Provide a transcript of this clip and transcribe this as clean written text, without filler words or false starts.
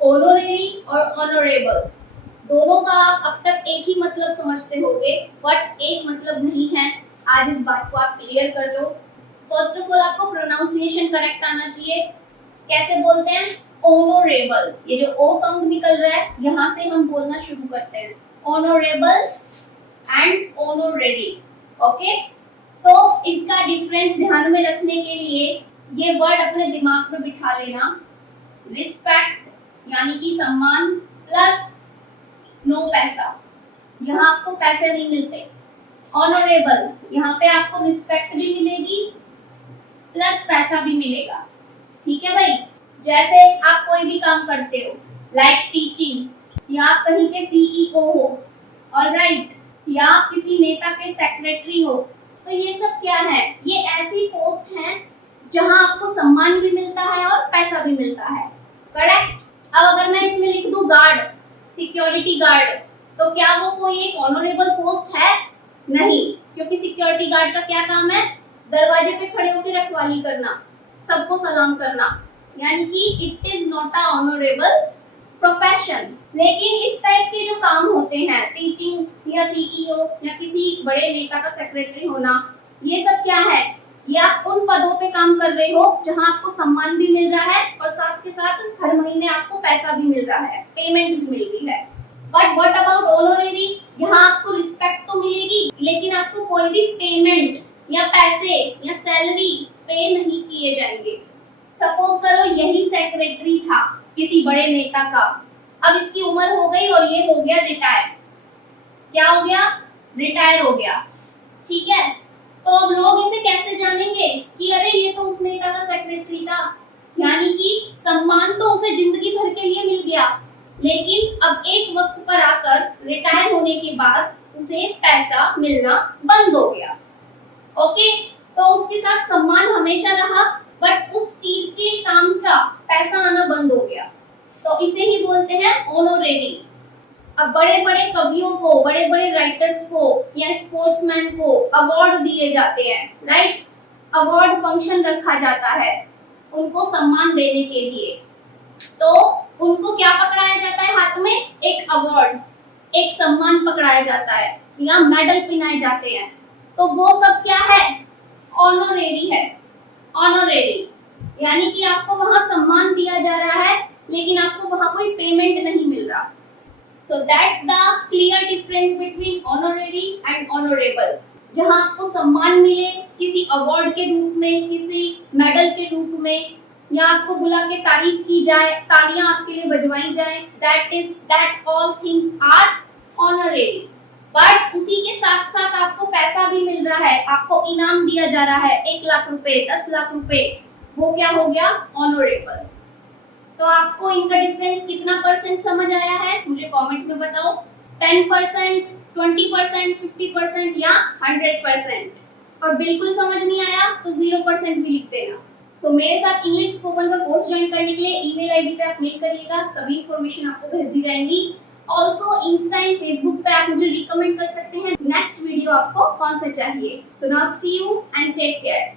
Honorary और honourable दोनों का आप अब तक एक ही मतलब समझते होंगे, बट एक मतलब नहीं है। आज इस बात को आप क्लियर कर लो। फर्स्ट ऑफ ऑल आपको प्रोनाउंसिएशन करेक्ट आना चाहिए। कैसे बोलते हैं? ऑनरेबल। ये जो ओ साउंड निकल रहा है, यहाँ से हम बोलना शुरू करते हैं। Honourable and honorary. ओके, तो इसका डिफरेंस ध्यान में रखने के लिए ये वर्ड अपने दिमाग में बिठा लेना। रिस्पेक्ट यानी कि सम्मान प्लस नो पैसा, यहाँ आपको पैसे नहीं मिलते। ऑनरेबल, यहाँ पे आपको रिस्पेक्ट भी मिलेगी प्लस पैसा भी मिलेगा। ठीक है भाई? जैसे आप कोई भी काम करते हो, लाइक टीचिंग, या आप कहीं के सीईओ हो, ऑलराइट, या आप किसी नेता के सेक्रेटरी हो, तो ये सब क्या है? ये ऐसी पोस्ट हैं जहां आपको सम्मान भी मिलता है और पैसा भी मिलता है। करेक्ट? अब अगर मैं इसमें लिख दूं गार्ड, सिक्योरिटी गार्ड, तो क्या वो कोई एक ऑनरेबल पोस्ट है? नहीं, क्योंकि सिक्योरिटी गार्ड का क्या काम है? दरवाजे पे खड़े होकर रखवाली करना, सबको सलाम करना, यानी कि it is not a honourable profession. लेकिन इस टाइप के जो काम होते हैं, टीचिंग या सीईओ या किसी बड़े नेता का सेक्रेटरी होना, ये सब क्या है? ये आप उन पदों पे काम कर रहे हो जहां आपको सम्मान भी मिल रहा है और साथ के साथ हर महीने आपको पैसा भी मिल रहा है, पेमेंट भी मिल रही है। But what about honorary? यहाँ आपको रिस्पेक्ट तो मिलेगी, लेकिन आपको कोई भी पेमेंट या पैसे या सैलरी पे नहीं किए जाएंगे। सपोज करो यही सेक्रेटरी था किसी बड़े नेता का, अब इसकी उम्र हो गई और ये हो गया रिटायर। क्या हो गया? रिटायर हो गया। ठीक है, तो अब लोग इसे कैसे जानेंगे कि अरे ये तो उस नेता का सेक्रेटरी था? यानी कि सम्मान तो उसे जिंदगी भर के लिए मिल गया, लेकिन अब एक वक्त पर आकर रिटायर होने के बाद उसे पैसा मिलना बंद हो गया। ओके, तो उसके साथ सम्मान हमेशा रहा, बट उस चीज के काम का पैसा आना बंद हो गया। तो इसे ही बोलते हैं ऑनरेरी। अब बड़े बड़े कवियों को, बड़े बड़े राइटर्स को या स्पोर्ट्समैन को अवार्ड दिए जाते हैं, राइट? अवार्ड फंक्शन रखा जाता है उनको सम्मान देने के लिए। तो उनको क्या पकड़ाया जाता है हाथ में? एक अवार्ड, एक सम्मान पकड़ाया जाता है या मेडल पहनाए जाते हैं। तो वो सब क्या है? ऑनरेरी है। ऑनरेरी यानी कि आपको वहां सम्मान दिया जा रहा है, लेकिन आपको वहां कोई पेमेंट नहीं मिल रहा। So that's the clear difference between honorary and honorable. जहां आपको सम्मान मिले किसी अवार्ड के रूप में, किसी मेडल के रूप में, या आपको बुला के तारीफ की जाए, तालियां आपके लिए बजवाई जाए, that all things are honorary. But उसी के साथ साथ आपको पैसा भी मिल रहा है, आपको इनाम दिया जा रहा है 1 लाख रुपए, 10 लाख रुपए, वो क्या हो गया? ऑनरेबल। तो आपको इनका डिफरेंस कितना परसेंट समझ आया है? मुझे कमेंट में बताओ। 10%, 20%, 50% या 100%? और बिल्कुल समझ नहीं आया तो 0% भी लिख देना। सो मेरे साथ इंग्लिश स्पोकन का कोर्स ज्वाइन करने के लिए ईमेल आईडी पे आप मेल करिएगा, सभी इंफॉर्मेशन आपको भेज दी जाएंगी। ऑल्सो इंस्टा एंड फेसबुक पे आप मुझे रिकमेंड कर सकते हैं नेक्स्ट वीडियो आपको कौन सा चाहिए। So now see you and take care.